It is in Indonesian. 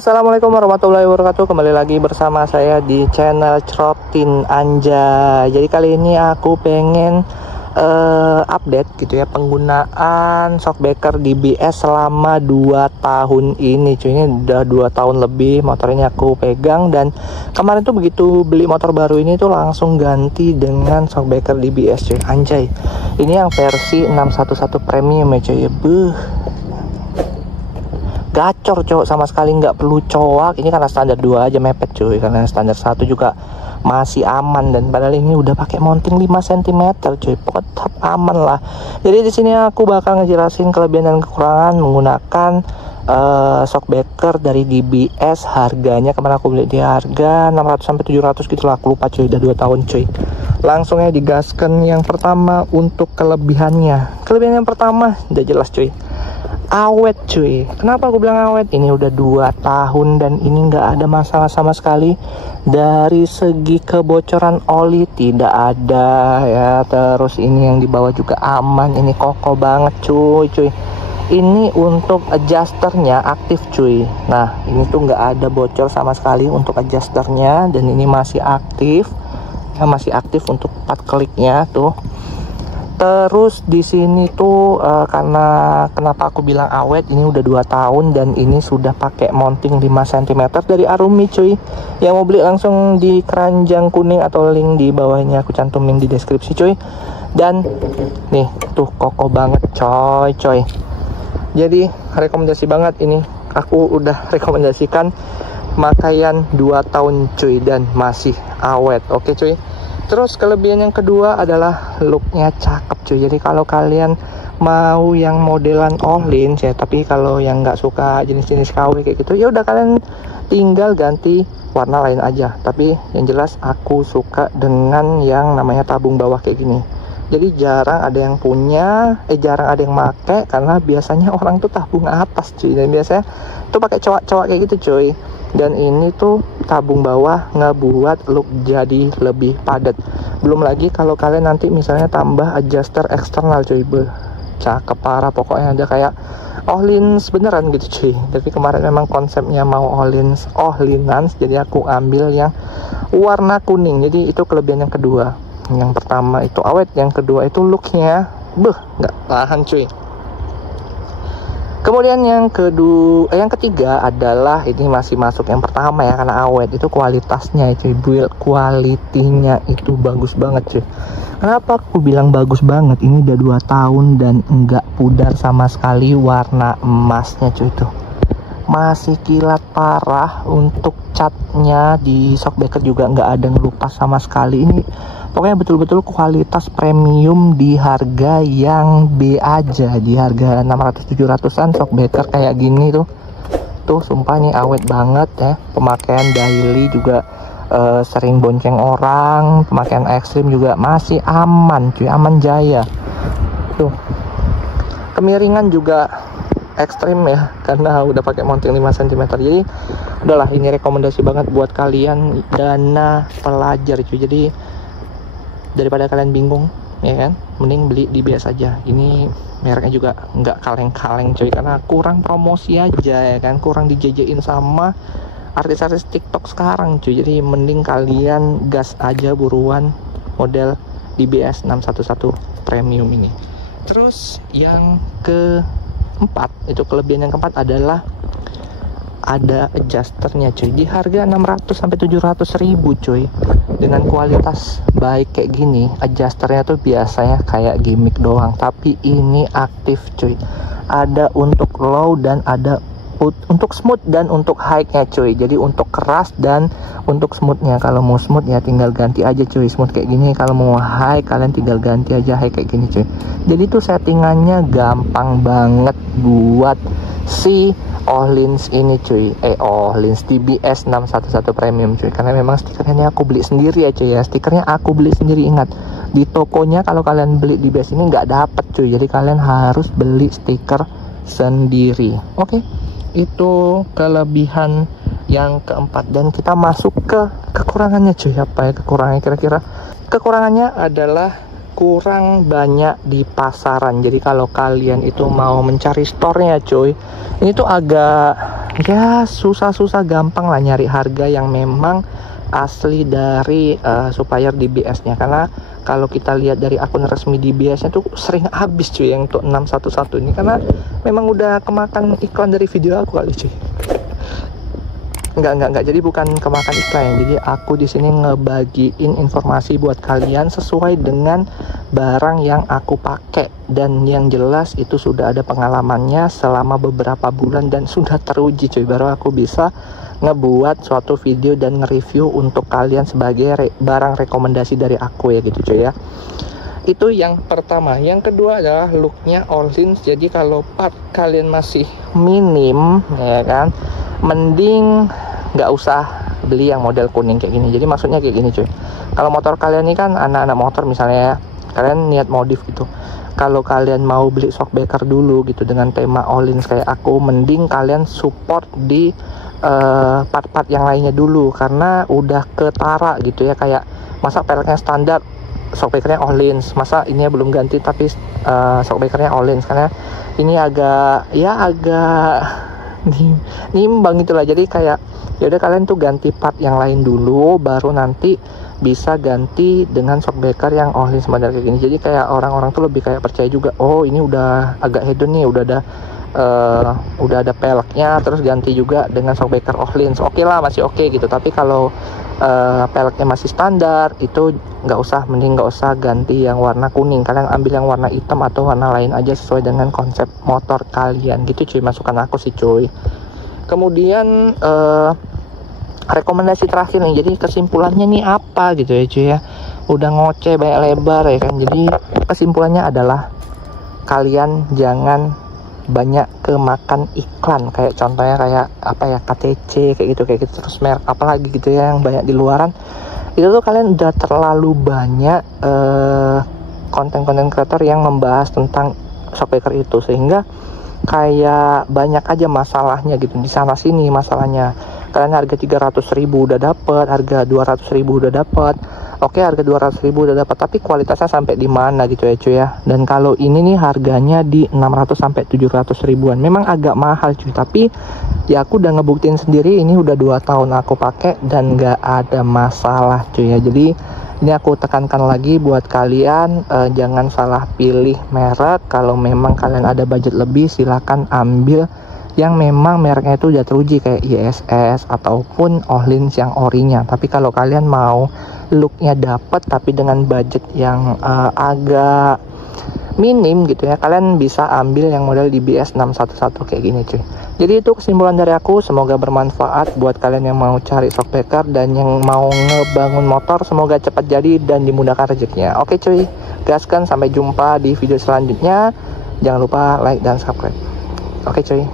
Assalamualaikum warahmatullahi wabarakatuh. Kembali lagi bersama saya di channel Cerotin Anja. Jadi kali ini aku pengen update gitu ya penggunaan shockbreaker DBS selama 2 tahun ini cuy. Ini udah 2 tahun lebih motor ini aku pegang, dan kemarin tuh begitu beli motor baru ini tuh langsung ganti dengan shockbreaker DBS cuy. Anjay, ini yang versi 611 premium ya cuy. Gacor cowok, sama sekali nggak perlu coak. Ini karena standar 2 aja mepet cuy, karena standar 1 juga masih aman, dan padahal ini udah pakai mounting 5 cm cuy, tetap aman lah. Jadi di sini aku bakal ngejelasin kelebihan dan kekurangan menggunakan shockbreaker dari DBS. Harganya kemarin aku beli di harga 600 sampai 700 gitu lah, aku lupa cuy, udah 2 tahun cuy. Langsung aja digaskan. Yang pertama untuk kelebihannya. Kelebihan yang pertama udah jelas cuy, awet cuy. Kenapa aku bilang awet? Ini udah 2 tahun dan ini nggak ada masalah sama sekali. Dari segi kebocoran oli tidak ada ya. Terus ini yang di bawah juga aman. Ini kokoh banget cuy. Ini untuk adjusternya aktif cuy. Nah ini tuh nggak ada bocor sama sekali untuk adjusternya, dan ini masih aktif ya, masih aktif untuk 4 kliknya tuh. Terus di sini tuh karena kenapa aku bilang awet, ini udah 2 tahun dan ini sudah pakai mounting 5 cm dari Arumi cuy. Yang mau beli langsung di keranjang kuning atau link di bawahnya aku cantumin di deskripsi cuy. Dan nih tuh kokoh banget coy. Jadi rekomendasi banget ini. Aku udah rekomendasikan makaian 2 tahun cuy dan masih awet. Oke cuy. Terus kelebihan yang kedua adalah looknya cakep cuy. Jadi kalau kalian mau yang modelan all-in ya, tapi kalau yang nggak suka jenis-jenis KW kayak gitu, ya udah kalian tinggal ganti warna lain aja. Tapi yang jelas aku suka dengan yang namanya tabung bawah kayak gini. Jadi jarang ada yang punya, jarang ada yang make, karena biasanya orang tuh tabung atas cuy, dan biasanya tuh pakai cowok-cowok kayak gitu cuy. Dan ini tuh tabung bawah ngebuat look jadi lebih padat. Belum lagi kalau kalian nanti misalnya tambah adjuster eksternal cuy, cakep parah. Pokoknya ada kayak all-ins beneran gitu cuy. Tapi kemarin memang konsepnya mau all-ins, jadi aku ambil yang warna kuning. Jadi itu kelebihan yang kedua. Yang pertama itu awet, yang kedua itu looknya nggak tahan cuy. Kemudian yang ketiga adalah, ini masih masuk yang pertama ya, karena awet itu kualitasnya cuy, build quality-nya itu bagus banget cuy. Kenapa aku bilang bagus banget? Ini udah 2 tahun dan enggak pudar sama sekali warna emasnya cuy. Tuh masih kilat parah. Untuk catnya di shockbreaker juga nggak ada ngelupas sama sekali. Ini pokoknya betul-betul kualitas premium di harga yang B aja. Di harga 600-700an shockbreaker kayak gini tuh sumpah nih awet banget ya. Pemakaian daily juga sering bonceng orang, pemakaian ekstrim juga masih aman cuy, aman jaya. Tuh kemiringan juga ekstrim ya, karena udah pakai mounting 5 cm. Jadi udahlah, ini rekomendasi banget buat kalian dana pelajar cuy. Jadi daripada kalian bingung ya kan, mending beli DBS aja. Ini mereknya juga nggak kaleng-kaleng cuy, karena kurang promosi aja ya kan, kurang dijajain sama artis-artis TikTok sekarang cuy. Jadi mending kalian gas aja buruan model DBS 611 premium ini. Terus yang keempat, itu kelebihan yang keempat adalah ada adjusternya cuy. Di harga 600 sampai 700 ribu cuy, dengan kualitas baik kayak gini, adjusternya tuh biasanya kayak gimmick doang, tapi ini aktif cuy. Ada untuk low dan ada untuk smooth dan untuk high-nya cuy. Jadi untuk keras dan untuk smoothnya. Kalau mau smooth ya tinggal ganti aja cuy, smooth kayak gini. Kalau mau high kalian tinggal ganti aja high kayak gini cuy. Jadi tuh settingannya gampang banget buat si all-ins ini cuy. All-ins DBS 611 premium cuy, karena memang stikernya ini aku beli sendiri ya cuy ya. Stikernya aku beli sendiri, ingat, di tokonya kalau kalian beli DBS ini nggak dapet cuy. Jadi kalian harus beli stiker sendiri. Oke, itu kelebihan yang keempat. Dan kita masuk ke kekurangannya cuy. Apa ya kekurangannya kira-kira? Kekurangannya adalah kurang banyak di pasaran. Jadi kalau kalian itu mau mencari store-nya cuy, ini tuh agak ya susah-susah gampang lah nyari harga yang memang asli dari supplier DBS-nya. Karena kalau kita lihat dari akun resmi DBS-nya tuh sering habis cuy yang untuk 611 ini, karena memang udah kemakan iklan dari video aku kali cuy. Enggak, jadi bukan kemakan iklan ya. Jadi aku di sini ngebagiin informasi buat kalian sesuai dengan barang yang aku pakai, dan yang jelas itu sudah ada pengalamannya selama beberapa bulan dan sudah teruji cuy. Baru aku bisa ngebuat suatu video dan nge-review untuk kalian sebagai barang rekomendasi dari aku ya gitu cuy ya. Itu yang pertama. Yang kedua adalah looknya Orlins. Jadi kalau part kalian masih minim ya kan, mending nggak usah beli yang model kuning kayak gini. Jadi maksudnya kayak gini cuy, kalau motor kalian ini kan anak-anak motor misalnya ya, kalian niat modif gitu, kalau kalian mau beli shockbreaker dulu gitu dengan tema Orlins kayak aku, mending kalian support di part-part yang lainnya dulu, karena udah ketara gitu ya. Kayak masa peleknya standar shockbreakernya Orlins, masa ini belum ganti tapi shockbreakernya Orlins, karena ini agak nimbang gitulah. Jadi kayak ya udah kalian tuh ganti part yang lain dulu, baru nanti bisa ganti dengan shockbreaker yang Orlins model kayak gini. Jadi kayak orang-orang tuh lebih kayak percaya juga, oh ini udah agak hedon nih, udah ada peleknya, terus ganti juga dengan shockbreaker Orlins, oke lah, masih oke gitu. Tapi kalau peleknya masih standar, itu mending nggak usah ganti yang warna kuning, kalian ambil yang warna hitam atau warna lain aja sesuai dengan konsep motor kalian gitu cuy, masukan aku sih cuy. Kemudian rekomendasi terakhir nih, jadi kesimpulannya nih apa gitu ya cuy ya, udah ngoceh banyak lebar ya kan. Jadi kesimpulannya adalah kalian jangan banyak kemakan iklan, kayak contohnya kayak apa ya, KTC kayak gitu terus merek apalagi gitu ya yang banyak di luaran. Itu tuh kalian udah terlalu banyak konten-konten kreator yang membahas tentang shockbreaker itu, sehingga kayak banyak aja masalahnya gitu di sana sini masalahnya. Kalian harga 300.000 udah dapet, harga 200.000 udah dapet. Oke, harga 200.000 udah dapat, tapi kualitasnya sampai di mana gitu ya cuy ya. Dan kalau ini nih harganya di 600 sampai 700 ribuan. Memang agak mahal cuy, tapi ya aku udah ngebuktiin sendiri, ini udah 2 tahun aku pakai dan nggak ada masalah cuy ya. Jadi ini aku tekankan lagi buat kalian, jangan salah pilih merek. Kalau memang kalian ada budget lebih, silahkan ambil yang memang mereknya itu udah teruji kayak ISS ataupun Orlins yang orinya. Tapi kalau kalian mau looknya dapat tapi dengan budget yang agak minim gitu ya, kalian bisa ambil yang model DBS 611 kayak gini cuy. Jadi itu kesimpulan dari aku, semoga bermanfaat buat kalian yang mau cari shockbreaker dan yang mau ngebangun motor. Semoga cepat jadi dan dimudahkan rezekinya. Oke cuy, gaskan, sampai jumpa di video selanjutnya. Jangan lupa like dan subscribe. Oke cuy.